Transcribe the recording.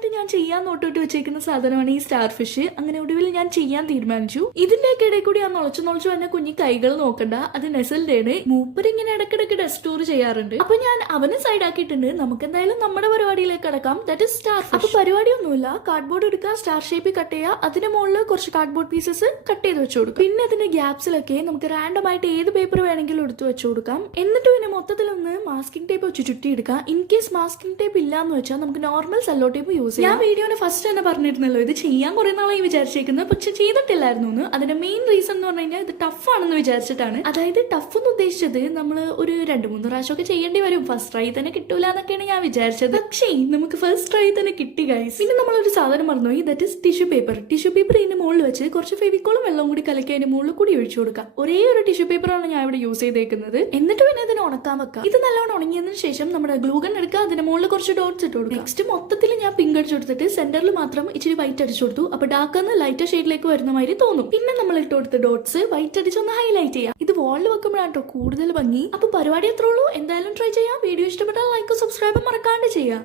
നാളായിട്ട് ഞാൻ ചെയ്യാൻ നോട്ടിട്ട് വെച്ചേക്കുന്ന സാധനമാണ് ഈ സ്റ്റാർ ഫിഷ്. അങ്ങനെ ഒടുവിൽ ഞാൻ ചെയ്യാൻ തീരുമാനിച്ചു. ഇതിന്റെയൊക്കെ ഇടയിൽ കൂടി ആ നൊളച്ചു വന്ന കുഞ്ഞി കൈകൾ നോക്കണ്ട, അത് നെസലിന്റെ ആണ്. മൂപ്പർ ഇങ്ങനെ ഇടക്കിടക്ക് ഡസ്റ്റ് ടൂർ ചെയ്യാറുണ്ട്. അപ്പൊ ഞാൻ അവനെ സൈഡ് ആക്കിയിട്ടുണ്ട്. നമുക്ക് എന്തായാലും നമ്മുടെ പരിപാടിയിലേക്ക് കടക്കാം. That is star fish. അപ്പൊ പരിപാടിയൊന്നുമില്ല, കാർഡ്ബോർഡ് എടുക്കുക, സ്റ്റാർ ഷേപ്പിൽ കട്ട് ചെയ്യുക, അതിന് മുകളിൽ കുറച്ച് കാർഡ്ബോർഡ് പീസസ് കട്ട് ചെയ്ത് വെച്ചു കൊടുക്കാം. പിന്നെ അതിന്റെ ഗ്യാപ്സിലൊക്കെ നമുക്ക് റാൻഡം ആയിട്ട് ഏത് പേപ്പർ വേണമെങ്കിലും എടുത്ത് വെച്ചു കൊടുക്കാം. എന്നിട്ട് പിന്നെ മൊത്തത്തിലൊന്ന് മാസ്കിംഗ് ടേപ്പ് വെച്ച് ചുറ്റിയെടുക്കാം. ഇൻ കേസ് മാസ്കിംഗ് ടേപ്പ് ഇല്ലാന്ന് വെച്ചാൽ നമുക്ക് നോർമൽ സെല്ലോ ടേപ്പ് യൂസ് ചെയ്യാം. ഞാൻ വീഡിയോനെ ഫസ്റ്റ് തന്നെ പറഞ്ഞിരുന്നല്ലോ ഇത് ചെയ്യാൻ കുറെ നാളായി വിചാരിച്ചേക്കുന്നത്, പക്ഷെ ചെയ്തിട്ടില്ലായിരുന്നു. അതിന്റെ മെയിൻ റീസൺ എന്ന് പറഞ്ഞു കഴിഞ്ഞാൽ ഇത് ടഫ് ആണെന്ന് വിചാരിച്ചിട്ടാണ്. അതായത് ടഫ് എന്ന് ഉദ്ദേശിച്ചത് നമ്മൾ ഒരു 2-3 പ്രാവശ്യമൊക്കെ ചെയ്യേണ്ടി വരും, ഫസ്റ്റ് ട്രൈ തന്നെ കിട്ടൂല എന്നൊക്കെയാണ് ഞാൻ വിചാരിച്ചത്. പക്ഷേ നമുക്ക് ഫസ്റ്റ് ട്രൈ തന്നെ കിട്ടി ഗൈസ്. പിന്നെ നമ്മളൊരു സാധനം മറന്നുപോയി, that is tissue paper. Tissue paper ഇതിന്റെ മുകളിൽ വെച്ച് കുറച്ച് ഫെവിക്കോളും വെള്ളം കൂടി കലക്കി അതിന്റെ മുകളിൽ കൂടി ഒഴിച്ചു കൊടുക്കാം. ഒരേ ഒരു ടിഷ്യൂ പേപ്പറാണ് ഞാൻ ഇവിടെ യൂസ് ചെയ്തേക്കുന്നത്. എന്നിട്ട് പിന്നെ ഇതിനെ ഉണക്കാൻ വെക്കാം. ഇത് നല്ലോണം ഉണങ്ങിയതിനു ശേഷം നമ്മുടെ ഗ്ലൂഗൺ എടുക്കുക, അതിന്റെ മുകളിൽ കുറച്ച് ഡോട്ട്സ് ഇട്ട് കൊടുക്കുക. നെക്സ്റ്റ് മൊത്തത്തിൽ ഞാൻ പിങ്ക് അടിച്ചു കൊടുത്തിട്ട് സെന്ററിൽ മാത്രം ഇച്ചിരി വൈറ്റ് അടിച്ചു കൊടുത്തു. അപ്പൊ ഡാർക്കെന്ന് ലൈറ്റർ ഷെയ്ഡിലേക്ക് വരുന്ന മാതിരി തോന്നും. പിന്നെ നമ്മൾ ഇട്ട് കൊടുത്ത ഡോട്ട്സ് വൈറ്റ് അടിച്ചൊന്ന് ഹൈലൈറ്റ് ചെയ്യാം. ഇത് വാളിൽ വെക്കുമ്പോഴാട്ടോ കൂടുതൽ ഭംഗി. അപ്പൊ പരിപാടി എത്ര ഉള്ളൂ, എന്തായാലും ട്രൈ ചെയ്യാം. വീഡിയോ ഇഷ്ടപ്പെട്ടാൽ ലൈക്ക് സബ്സ്ക്രൈബ് മറക്കാണ്ട് ചെയ്യാം.